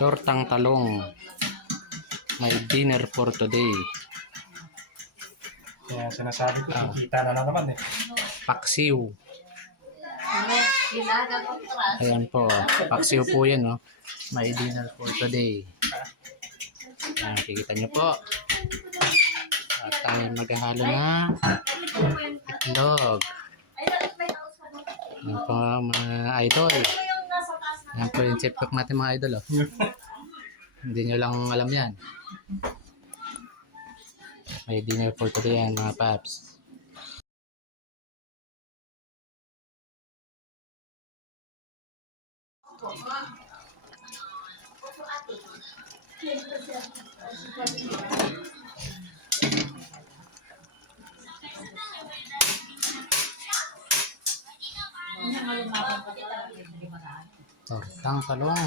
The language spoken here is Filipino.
Tortang talong. My dinner for today. Kaya sinasabi ko, kita na naman eh. Paksiw. Ayan po. Paksiw po yan, no? My dinner for today. Ayan, kikita nyo po. At tayo maghahalo na itlog. Ayan po mga idol. Ayan po yung chef cook natin mga idol. Oh. Hindi nyo lang alam yan. My dinner for today yan mga paps. Tortang talong.